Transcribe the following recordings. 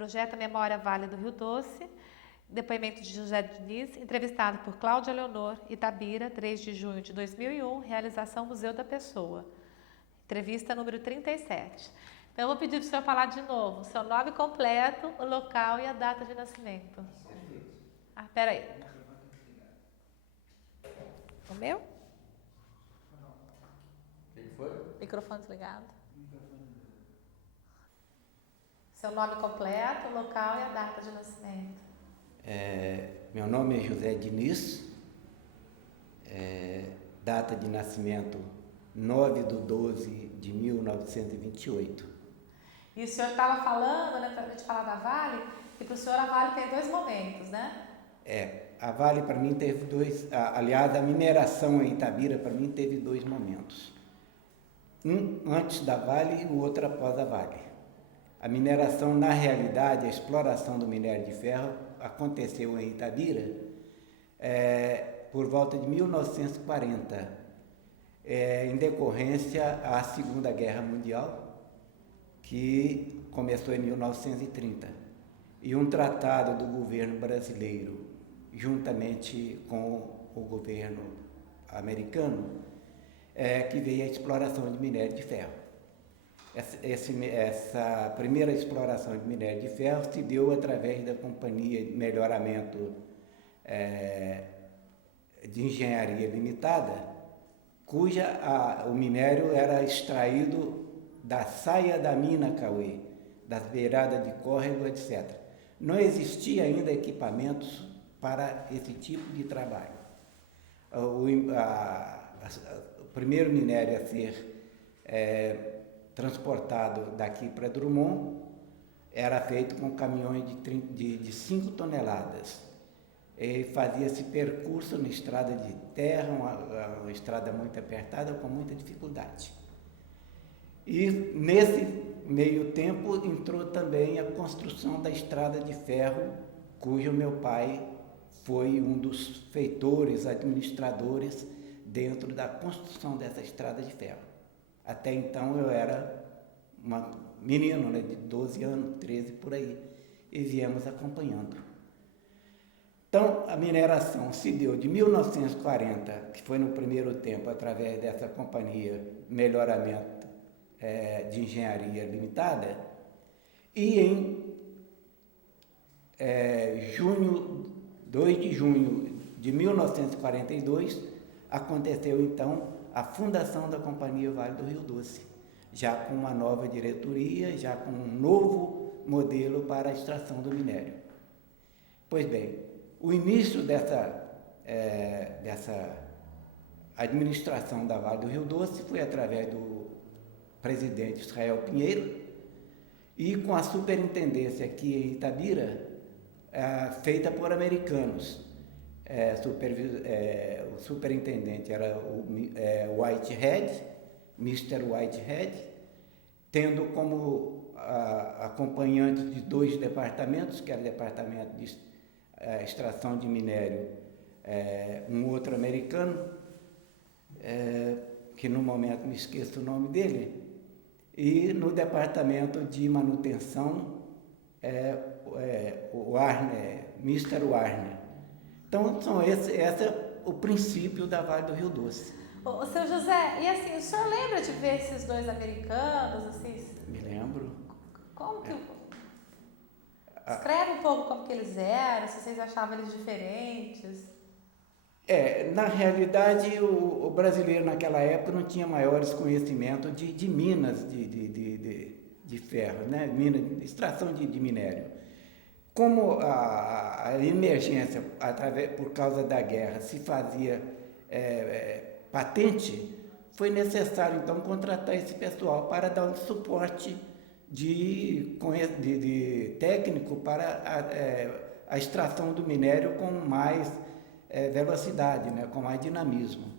Projeto Memória Vale do Rio Doce. Depoimento de José Diniz, entrevistado por Cláudia Leonor, Itabira, 3 de junho de 2001, realização Museu da Pessoa. Entrevista número 37. Então, eu vou pedir para o senhor falar de novo, seu nome completo, o local e a data de nascimento. Ah, peraí. O meu? O que foi? Microfone desligado. Seu nome completo, o local e a data de nascimento. Meu nome é José Diniz, data de nascimento 9/12/1928. E o senhor estava falando, né, para a gente falar da Vale, que para o senhor a Vale tem 2 momentos, né? A Vale para mim teve 2, aliás, a mineração em Itabira para mim teve 2 momentos. Um antes da Vale e o outro após a Vale. A mineração, na realidade, a exploração do minério de ferro aconteceu em Itabira por volta de 1940, em decorrência à Segunda Guerra Mundial, que começou em 1930. E um tratado do governo brasileiro, juntamente com o governo americano, que veio a exploração de minério de ferro. Essa primeira exploração de minério de ferro se deu através da Companhia de Melhoramento de Engenharia Limitada, o minério era extraído da saia da mina Cauê, das beiradas de córrego, etc. Não existia ainda equipamentos para esse tipo de trabalho. O primeiro minério a ser transportado daqui para Drummond era feito com caminhões de 5 toneladas. E fazia-se percurso na estrada de terra, uma estrada muito apertada, com muita dificuldade. E nesse meio tempo entrou também a construção da estrada de ferro, cujo meu pai foi um dos feitores, administradores dentro da construção dessa estrada de ferro. Até então eu era um menino, né, de 12 anos, 13 por aí, e viemos acompanhando. Então, a mineração se deu de 1940, que foi no primeiro tempo, através dessa Companhia Melhoramento de Engenharia Limitada, e em 2 de junho de 1942, aconteceu então a fundação da Companhia Vale do Rio Doce, já com uma nova diretoria, já com um novo modelo para a extração do minério. Pois bem, o início dessa administração da Vale do Rio Doce foi através do presidente Israel Pinheiro e com a superintendência aqui em Itabira, feita por americanos. O superintendente era o Whitehead, Mr. Whitehead, tendo como acompanhante de 2 departamentos, que era o departamento de extração de minério, um outro americano, que no momento me esqueço o nome dele, e no departamento de manutenção, o Warner, Mr. Warner. Então, esse é o princípio da Vale do Rio Doce. Ô, seu José, e assim, o senhor lembra de ver esses 2 americanos, assim? Me lembro. Como que... Escreve um pouco como que eles eram, se vocês achavam eles diferentes. Na realidade, o brasileiro naquela época não tinha maiores conhecimentos de minas de ferro, né? Extração de minério. Como a emergência, por causa da guerra, se fazia patente, foi necessário, então, contratar esse pessoal para dar um suporte de técnico para a extração do minério com mais velocidade, né, com mais dinamismo.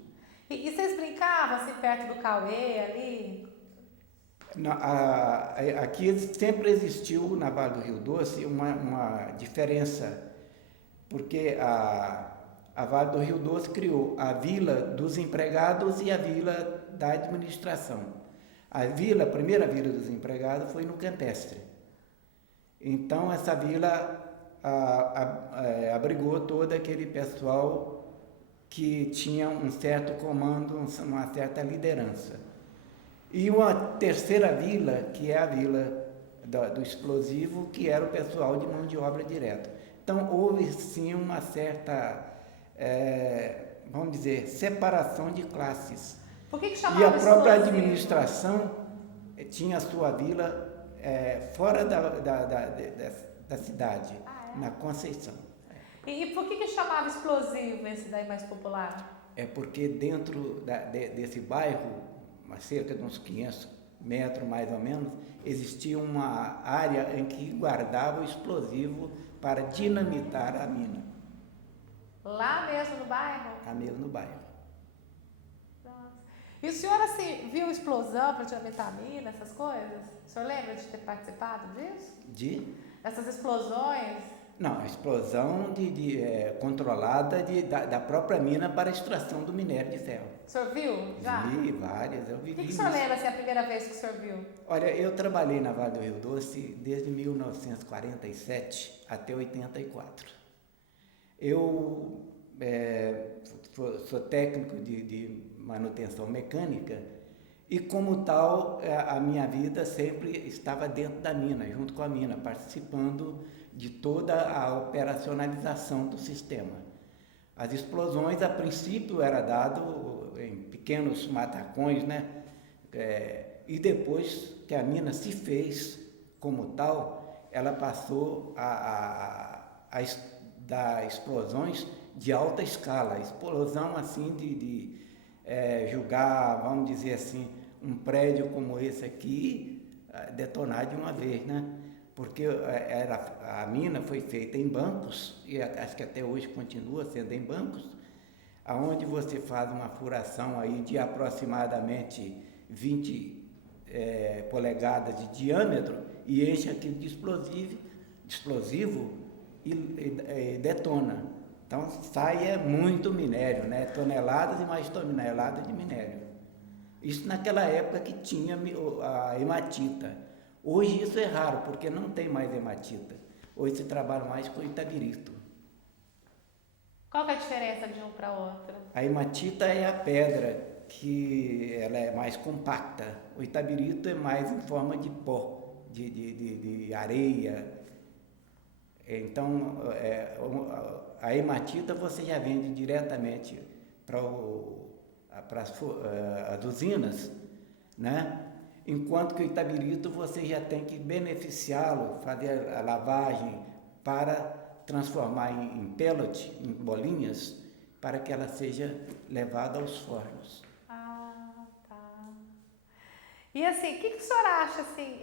E vocês brincavam assim perto do Cauê ali? Aqui sempre existiu na Vale do Rio Doce uma diferença, porque a Vale do Rio Doce criou a Vila dos Empregados e a Vila da Administração. A primeira Vila dos Empregados foi no Campestre. Então, essa vila abrigou todo aquele pessoal que tinha um certo comando, uma certa liderança. E uma terceira vila, que é a vila do explosivo, que era o pessoal de mão de obra direta. Então, houve sim uma certa, vamos dizer, separação de classes. Por que E a chamava própria explosivo? administração tinha a sua vila fora da cidade, na Conceição. E por que chamava explosivo esse daí mais popular? É porque dentro desse bairro, cerca de uns 500 metros mais ou menos, existia uma área em que guardava o explosivo para dinamitar a mina. Lá mesmo no bairro? Lá mesmo no bairro. Nossa. E o senhor, assim, viu explosão para dinamitar a mina, essas coisas? O senhor lembra de ter participado disso? Essas explosões? Não, a explosão controlada da própria mina para a extração do minério de ferro. O senhor viu já? Vi várias, eu vivi. O que o senhor lembra, assim, a primeira vez que o senhor viu? Olha, eu trabalhei na Vale do Rio Doce desde 1947 até 84. Eu sou técnico de manutenção mecânica e, como tal, a minha vida sempre estava dentro da mina, junto com a mina, participando de toda a operacionalização do sistema. As explosões, a princípio, era dado em pequenos matacões, né? E depois que a mina se fez como tal, ela passou a dar explosões de alta escala, explosão assim de julgar, vamos dizer assim, um prédio como esse aqui detonar de uma vez, né? Porque a mina foi feita em bancos, e acho que até hoje continua sendo em bancos, aonde você faz uma furação aí de aproximadamente 20 polegadas de diâmetro e enche aquilo de explosivo e detona. Então sai muito minério, né? Toneladas e mais toneladas de minério. Isso naquela época que tinha a hematita. Hoje isso é raro, porque não tem mais hematita. Hoje se trabalha mais com itabirito. Qual que é a diferença de um para outro? A hematita é a pedra, que ela é mais compacta. O itabirito é mais em forma de pó, de areia. Então, a hematita você já vende diretamente para as usinas, né? Enquanto que o itabirito você já tem que beneficiá-lo, fazer a lavagem para transformar em pellet, em bolinhas, para que ela seja levada aos fornos. Ah, tá. E assim, o que o senhor acha, assim,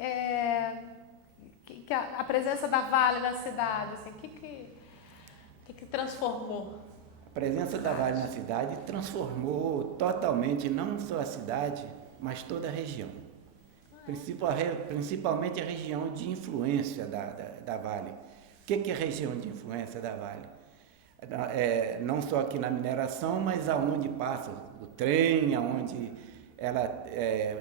que a presença da Vale na cidade, assim, o que transformou? A presença da Vale na cidade transformou totalmente, não só a cidade, mas toda a região. Principalmente a região de influência da Vale. O que é a região de influência da Vale? Não só aqui na mineração, mas aonde passa o trem, aonde ela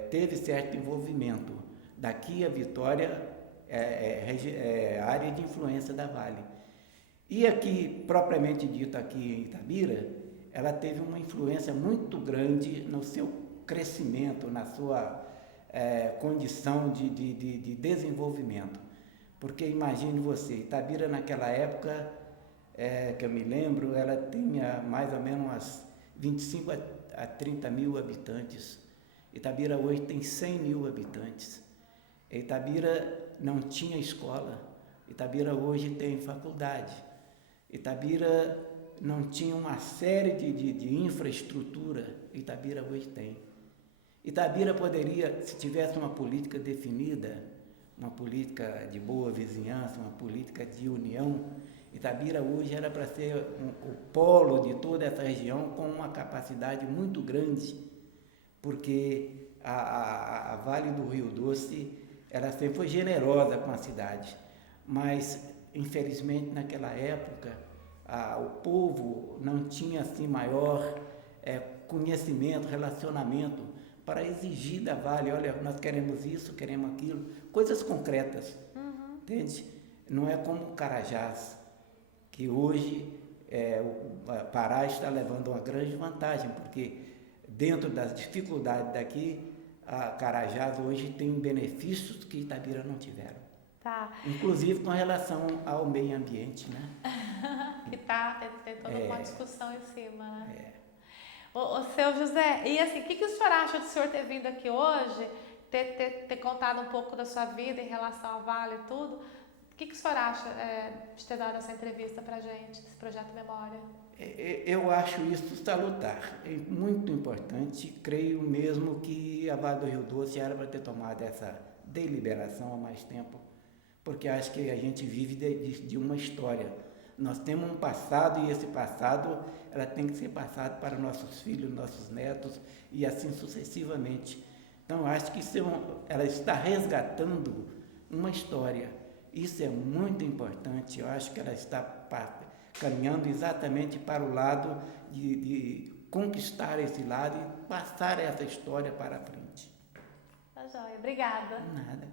teve certo envolvimento. Daqui a Vitória é área de influência da Vale. E aqui, propriamente dito aqui em Itabira, ela teve uma influência muito grande no seu crescimento, na sua condição de desenvolvimento. Porque imagine você, Itabira naquela época, que eu me lembro, ela tinha mais ou menos umas 25 a 30 mil habitantes. Itabira hoje tem 100 mil habitantes. Itabira não tinha escola. Itabira hoje tem faculdade. Itabira não tinha uma série de infraestrutura. Itabira hoje tem. Itabira poderia, se tivesse uma política definida, uma política de boa vizinhança, uma política de união, Itabira hoje era para ser o polo de toda essa região com uma capacidade muito grande, porque a Vale do Rio Doce, ela sempre foi generosa com a cidade, mas infelizmente naquela época o povo não tinha assim maior conhecimento, relacionamento para exigir da Vale, olha, nós queremos isso, queremos aquilo, coisas concretas, entende? Não é como Carajás, que hoje o Pará está levando uma grande vantagem, porque dentro das dificuldades daqui, a Carajás hoje tem benefícios que Itabira não tiveram. Tá. Inclusive com relação ao meio ambiente, né? Que tem toda uma discussão em cima, né? O seu José, e assim, o que o senhor acha do senhor ter vindo aqui hoje, ter contado um pouco da sua vida em relação ao Vale e tudo? O que o senhor acha de ter dado essa entrevista pra gente, desse projeto Memória? Eu acho isso salutar, é muito importante. Creio mesmo que a Vale do Rio Doce era para ter tomado essa deliberação há mais tempo, porque acho que a gente vive de uma história. Nós temos um passado e esse passado ela tem que ser passado para nossos filhos, nossos netos e assim sucessivamente. Então, acho que ela está resgatando uma história. Isso é muito importante. Eu acho que ela está caminhando exatamente para o lado de conquistar esse lado e passar essa história para frente. Tá joia. Obrigada. Nada.